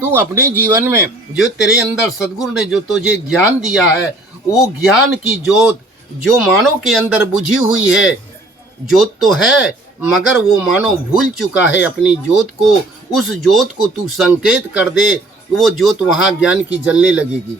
तू अपने जीवन में जो तेरे अंदर सदगुरु ने जो तुझे ज्ञान दिया है, वो ज्ञान की जोत जो मानव के अंदर बुझी हुई है, जोत तो है मगर वो मानव भूल चुका है अपनी जोत को। उस जोत को तू संकेत कर दे, वो जोत वहाँ ज्ञान की जलने लगेगी।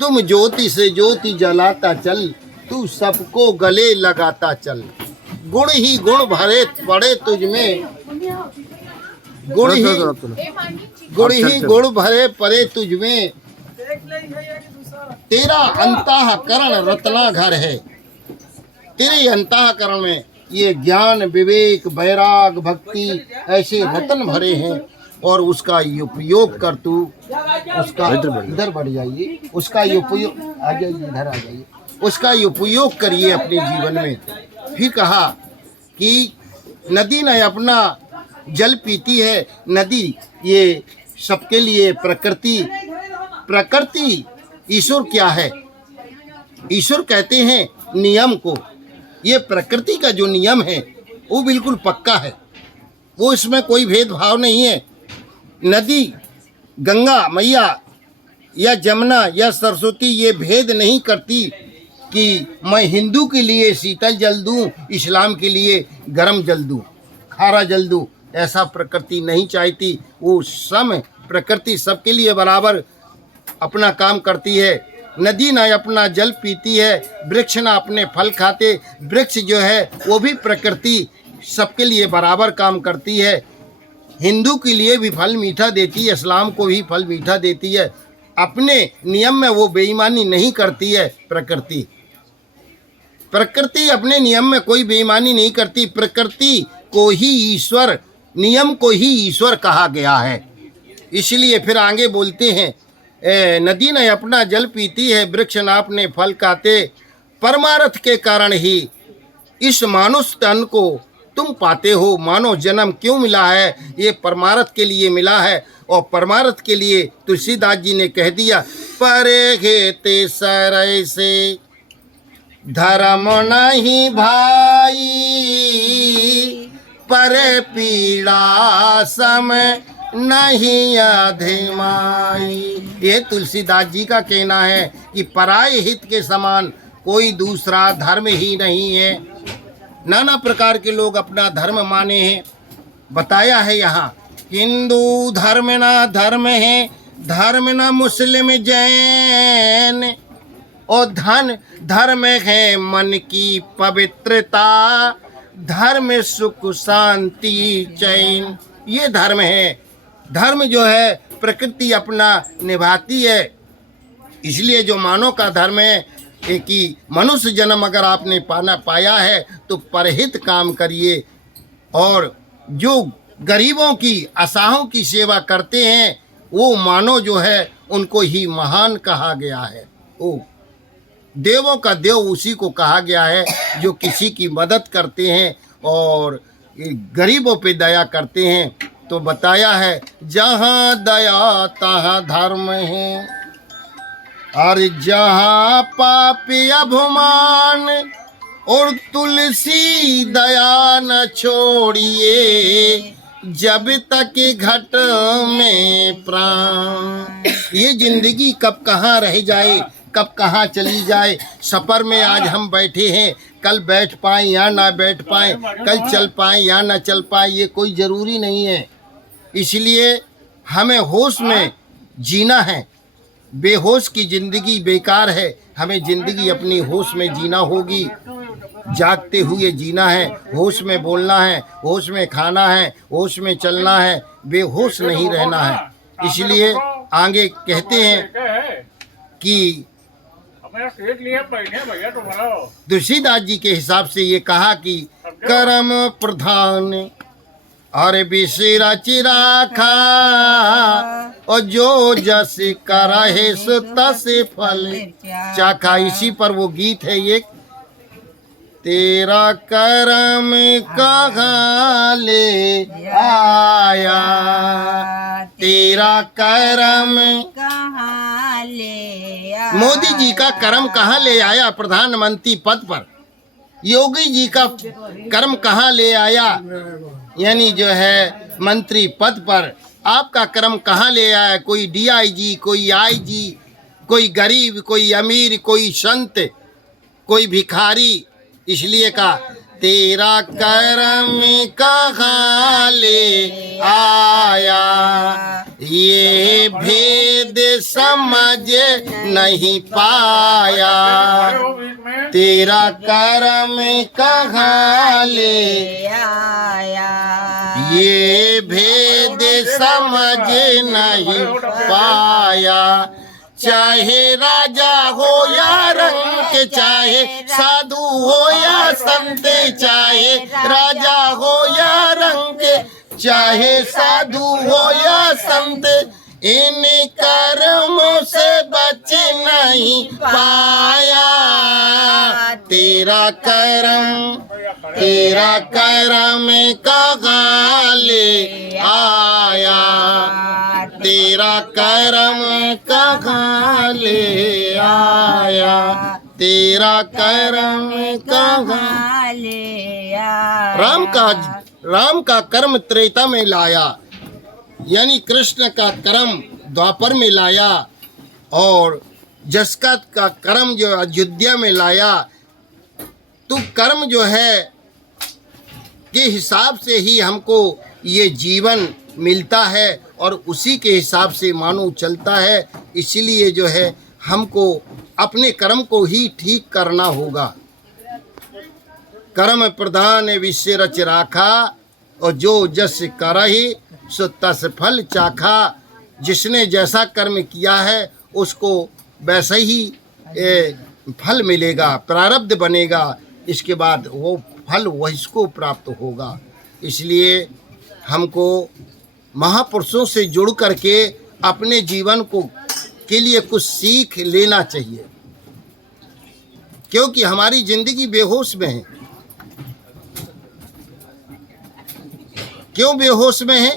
तुम ज्योति से ज्योति जलाता चल, तू सबको गले लगाता चल। गुण ही गुण भरे पड़े तुझ में, गुण ही गुण भरे पड़े तुझ में। तेरा अंतःकरण रत्नाघर है। तेरे अंतःकरण में ये ज्ञान विवेक वैराग भक्ति ऐसे रत्न भरे हैं, और उसका उपयोग कर तू उसका इधर बढ़ जाइए, उसका उपयोग आ जाइए, इधर आ जाइए, उसका उपयोग करिए अपने जीवन में। फिर कहा कि नदी न अपना जल पीती है। नदी ये सबके लिए प्रकृति ईश्वर क्या है? ईश्वर कहते हैं नियम को। ये प्रकृति का जो नियम है वो बिल्कुल पक्का है, वो इसमें कोई भेदभाव नहीं है। नदी गंगा मैया या जमुना या सरस्वती ये भेद नहीं करती कि मैं हिंदू के लिए शीतल जल दूं, इस्लाम के लिए गर्म जल दूं, खारा जल दूं। ऐसा प्रकृति नहीं चाहती। वो प्रकृति सबके लिए बराबर अपना काम करती है। नदी ना अपना जल पीती है, वृक्ष ना अपने फल खाते। वृक्ष जो है वो भी प्रकृति सबके लिए बराबर काम करती है। हिंदू के लिए भी फल मीठा देती है, इस्लाम को भी फल मीठा देती है। अपने नियम में वो बेईमानी नहीं करती है। प्रकृति अपने नियम में कोई बेईमानी नहीं करती। प्रकृति को ही ईश्वर, नियम को ही ईश्वर कहा गया है। इसलिए फिर आगे बोलते हैं, नदी न अपना जल पीती है, वृक्ष न अपने फल खाते। परमार्थ के कारण ही इस मानुष तन को तुम पाते हो। मानव जन्म क्यों मिला है? ये परमार्थ के लिए मिला है। और परमार्थ के लिए तुलसीदास जी ने कह दिया, परे घेते सरै से धर्म नहीं भाई, परे पीड़ा सम नहीं अधिमाई। ये तुलसीदास जी का कहना है कि पराये हित के समान कोई दूसरा धर्म ही नहीं है। नाना प्रकार के लोग अपना धर्म माने हैं। बताया है यहाँ, हिंदू धर्म ना धर्म है, धर्म ना मुस्लिम जैन, और धर्म है मन की पवित्रता, धर्म सुख शांति चैन। ये धर्म है। धर्म जो है प्रकृति अपना निभाती है। इसलिए जो मानव का धर्म है कि मनुष्य जन्म अगर आपने पाया है तो परहित काम करिए, और जो गरीबों की असहायों की सेवा करते हैं वो मानव जो है उनको ही महान कहा गया है। वो देवों का देव उसी को कहा गया है जो किसी की मदद करते हैं और गरीबों पे दया करते हैं। तो बताया है, जहाँ दया तहाँ धर्म है, और जहाँ पाप अभिमान, और तुलसी दया न छोड़िए, जब तक घट में प्राण। ये जिंदगी कब कहाँ रह जाए, कब कहाँ चली जाए। सफ़र में आज हम बैठे हैं, कल बैठ पाए या ना बैठ पाए, कल चल पाए या ना चल पाए, ये कोई ज़रूरी नहीं है। इसलिए हमें होश में जीना है। बेहोश की ज़िंदगी बेकार है। हमें ज़िंदगी अपनी होश में जीना होगी, जागते हुए जीना है, होश में बोलना है, होश में खाना है, होश में चलना है, बेहोश नहीं रहना है। इसलिए आगे कहते हैं कि तुलसीदास जी के हिसाब से ये कहा कि कर्म प्रधान और विषय चिराखा, और जो जस करहे सो तस फल चाखा। इसी पर वो गीत है ये, तेरा कर्म कहाँ ले आया, तेरा कर्म कहाँ ले आया। मोदी जी का कर्म कहाँ ले आया प्रधानमंत्री पद पर, योगी जी का कर्म कहाँ ले आया यानी जो है मंत्री पद पर। आपका कर्म कहाँ ले आया, कोई डीआईजी, कोई आईजी, कोई गरीब, कोई अमीर, कोई संत, कोई भिखारी। इसलिए कहा तेरा कर्म कहाँ ले आया, ये भेद समझ नहीं पाया। तेरा कर्म कहाँ ले आया, ये भेद समझ नहीं पाया। चाहे राजा हो या रंक, चाहे साधु हो या संत, चाहे राजा हो या रंक, चाहे साधु हो या संत, इन कर्मों से बच नहीं पाया। तेरा कर्म कहाँ ले आया, तेरा कर्म कहाँ ले आया, तेरा कर्म कहाँ ले आया। राम का कर्म त्रेता में लाया, यानी कृष्ण का कर्म द्वापर में लाया, और जसकत का कर्म जो अयोध्या में लाया। तो कर्म जो है के हिसाब से ही हमको ये जीवन मिलता है, और उसी के हिसाब से मानव चलता है। इसीलिए जो है हमको अपने कर्म को ही ठीक करना होगा। कर्म प्रधान विषय रच राखा, और जो जस करहि सो तस फल चाखा। जिसने जैसा कर्म किया है उसको वैसा ही फल मिलेगा, प्रारब्ध बनेगा। इसके बाद वो फल वही प्राप्त होगा। इसलिए हमको महापुरुषों से जुड़ करके अपने जीवन को के लिए कुछ सीख लेना चाहिए, क्योंकि हमारी जिंदगी बेहोश में है। क्यों बेहोश में है?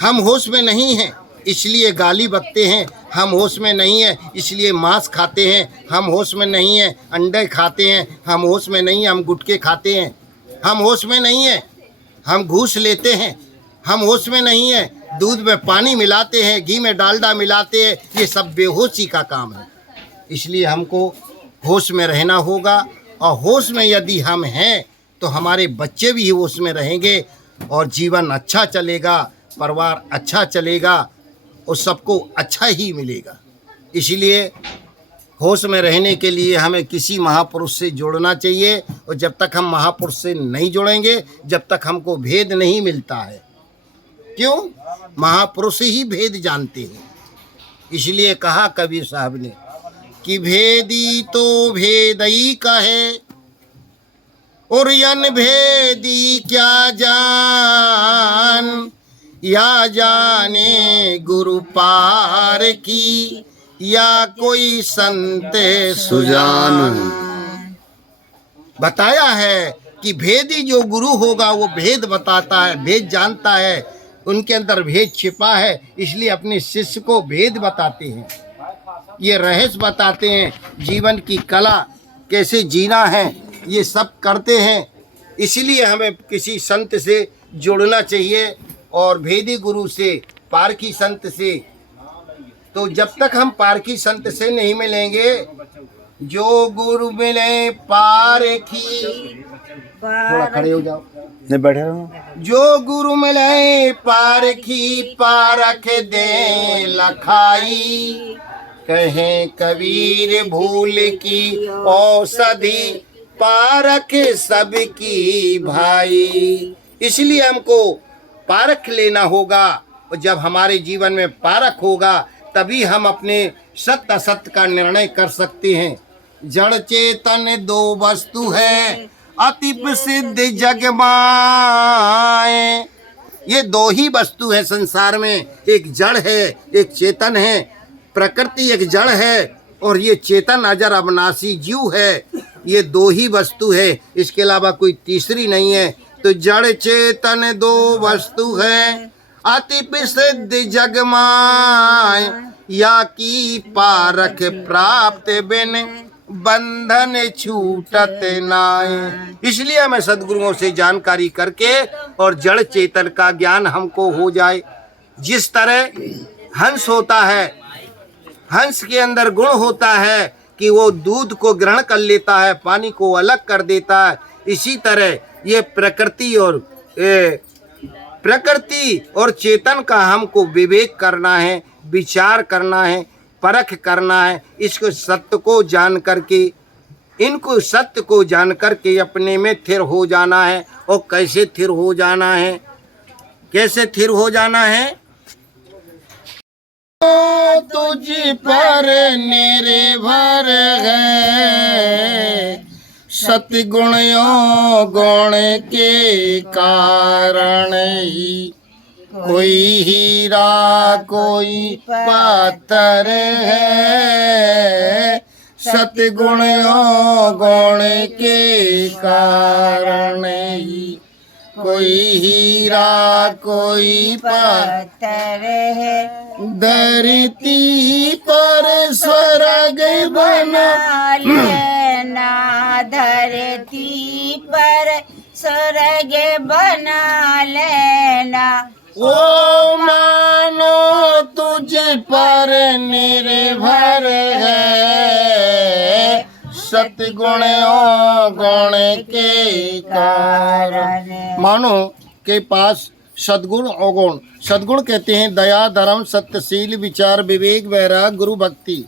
हम होश में नहीं हैं, इसलिए गाली बकते हैं। हम होश में नहीं हैं, इसलिए मांस खाते हैं। हम होश में नहीं हैं, अंडे खाते हैं। हम होश में नहीं हैं, हम गुटखे खाते हैं। हम होश में नहीं हैं, हम घूस लेते हैं। हम होश में नहीं हैं, दूध में पानी मिलाते हैं, घी में डालडा मिलाते हैं। ये सब बेहोशी का काम है। इसलिए हमको होश में रहना होगा, और होश में यदि हम हैं तो हमारे बच्चे भी होश में रहेंगे, और जीवन अच्छा चलेगा, परिवार अच्छा चलेगा, और सबको अच्छा ही मिलेगा। इसलिए होश में रहने के लिए हमें किसी महापुरुष से जोड़ना चाहिए, और जब तक हम महापुरुष से नहीं जुड़ेंगे, जब तक हमको भेद नहीं मिलता है। क्यों? महापुरुष ही भेद जानते हैं। इसलिए कहा कबीर साहब ने कि भेदी तो भेदई कहे, और अनभेदी क्या जान। या जाने गुरु पार की, या कोई संत सुजान। बताया है कि भेदी जो गुरु होगा वो भेद बताता है, भेद जानता है, उनके अंदर भेद छिपा है। इसलिए अपने शिष्य को भेद बताते हैं, ये रहस्य बताते हैं, जीवन की कला कैसे जीना है, ये सब करते हैं। इसलिए हमें किसी संत से जुड़ना चाहिए, और भेदी गुरु से, पारखी संत से। तो जब तक हम पारखी संत से नहीं मिलेंगे, जो गुरु मिले पारखी, थोड़ा खड़े हो जाओ, नहीं बैठे रहो। जो गुरु मिले पारखी, पारख दे लखाई। कहें कबीर भूल की औषधि, पारख सबकी भाई। इसलिए हमको पारख लेना होगा, और जब हमारे जीवन में पारख होगा तभी हम अपने सत्य असत्य का निर्णय कर सकते हैं। जड़ चेतन दो वस्तु है, अति प्रसिद्ध जग माए। ये दो ही वस्तु है संसार में, एक जड़ है, एक चेतन है। प्रकृति एक जड़ है, और ये चेतन अजर अविनाशी जीव है। ये दो ही वस्तु है, इसके अलावा कोई तीसरी नहीं है। तो जड़ चेतन दो वस्तु है, अति प्रसिद्ध जग माय। या की पारख प्राप्त बिन बंधन छूटत नाय। इसलिए हमें सदगुरुओं से जानकारी करके और जड़ चेतन का ज्ञान हमको हो जाए, जिस तरह हंस होता है, हंस के अंदर गुण होता है कि वो दूध को ग्रहण कर लेता है, पानी को अलग कर देता है, इसी तरह ये प्रकृति और चेतन का हमको विवेक करना है, विचार करना है, परख करना है। इसको सत्य को जान करके, इनको सत्य को जान करके अपने में स्थिर हो जाना है। और कैसे स्थिर हो जाना है, कैसे स्थिर हो जाना है? तुझ पर निर्भर है, सतगुणों गुण के कारण ही कोई हीरा कोई पत्थर है, सतगुणों गुण के कारण ही कोई हीरा कोई पत्थर है, धरती पर स्वर्ग बना लेना, धरती पर स्वर्ग बना लेना। ओ मानो तुझ पर निर्भर है, सतगुणों गुण के कारण। मानो के पास सद्गुण अवगुण, सद्गुण कहते हैं दया, धर्म, सत्यशील, विचार, विवेक, वैराग, गुरु भक्ति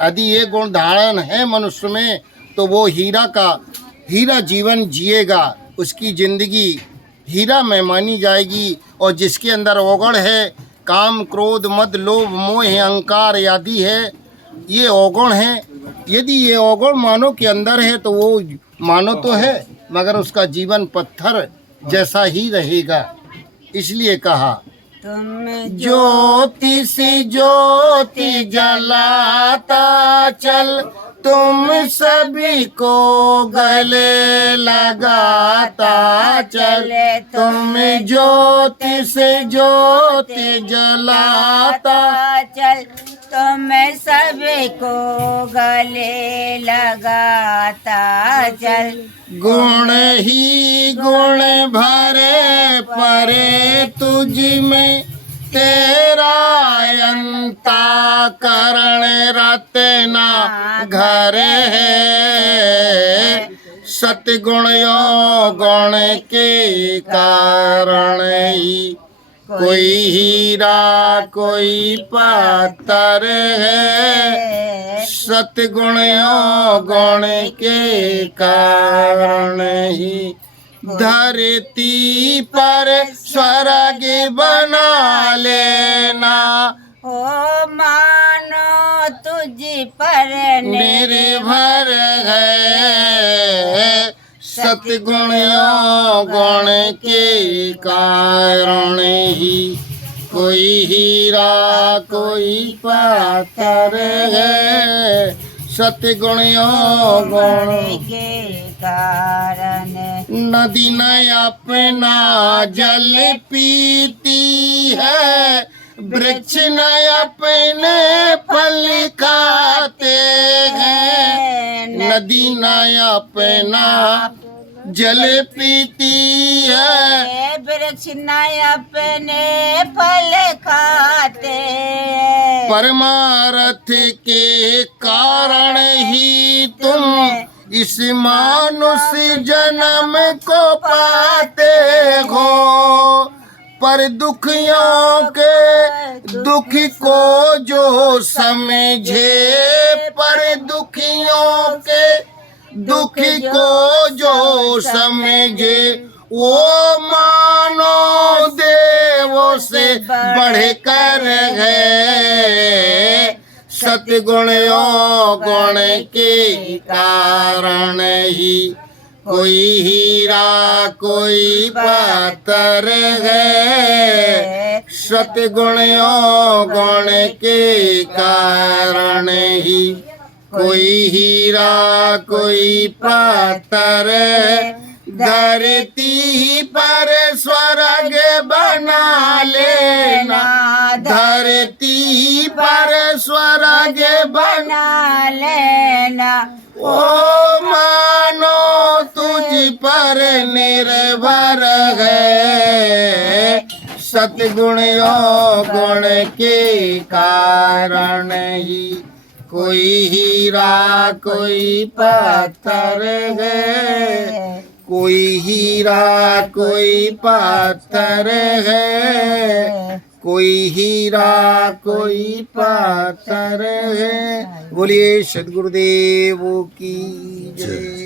आदि ये गुण धारण है मनुष्य में, तो वो हीरा जीवन जिएगा, उसकी जिंदगी हीरा में मानी जाएगी। और जिसके अंदर अवगुण है, काम, क्रोध, मद, लोभ, मोह, अहंकार आदि है, ये अवगुण है। यदि ये अवगुण मानव के अंदर है तो वो मानव तो है, मगर उसका जीवन पत्थर जैसा ही रहेगा। इसलिए कहा तुम ज्योति से ज्योति जलाता चल, तुम सभी को गले लगाता चल, तुम ज्योति से ज्योति जलाता चल, तुम सभी को गले लगाता चल। गुण ही गुण भरे परे तुझ में, तेरा अंता करण रतना घर है, सतगुणों गुण के कारण ही कोई हीरा कोई पत्थर है, सतगुणों गुण के कारण ही धरती पर स्वर्ग बना लेना। हो मानो तुझ पर निर्भर है, सतगुणों गुण के कारण ही कोई हीरा कोई पत्थर है, सतगुणों गुण के कारण। नदी न अपना जल पीती है, वृक्ष न अपने फल खाते हैं, नदी न अपना जल पीती है, वृक्ष न अपने फल खाते, परमार्थ के कारण ही तुम इस मानुष जन्म को पाते हो, पर दुखियों के दुख को जो समझे, पर दुखियों के दुख को जो समझे, वो मानो देवों से बढ़कर है, सतगुणों गुण के कारण ही कोई हीरा कोई पत्थर है, सतगुणों गुण के कारण ही कोई हीरा कोई पत्थर है, धरती पर स्वर्ग बना लेना, धरती पर स्वर्ग बना लेना। ओ मानो तुझ पर निर्भर है, सतगुण और गुण के कारण ही कोई हीरा कोई पत्थर है, कोई हीरा कोई पत्थर है, कोई हीरा कोई पत्थर है। बोलिए सद्गुरुदेव की जय।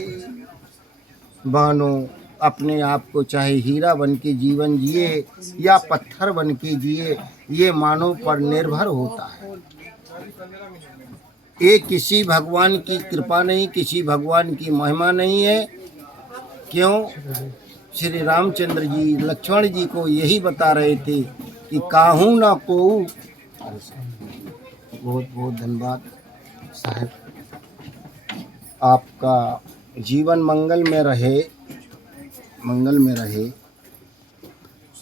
बानो अपने आप को चाहे हीरा बन के जीवन जिए या पत्थर बन के जिए, ये मानव पर निर्भर होता है। ये किसी भगवान की कृपा नहीं, किसी भगवान की महिमा नहीं है। क्यों? श्री रामचंद्र जी लक्ष्मण जी को यही बता रहे थे कि काहू ना को। बहुत बहुत धन्यवाद साहब, आपका जीवन मंगल में रहे, मंगल में रहे।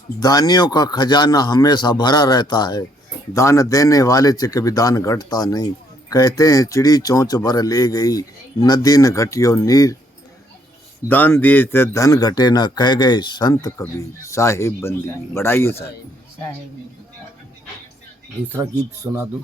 दानियों का खजाना हमेशा भरा रहता है, दान देने वाले से कभी दान घटता नहीं। कहते हैं चिड़ी चोंच भर ले गई, नदी न घटियो नीर। दान दिए थे धन घटे ना, कह गए संत कबीर। साहिब बंदी बढ़ाइए साहब। दूसरा गीत सुना दूं।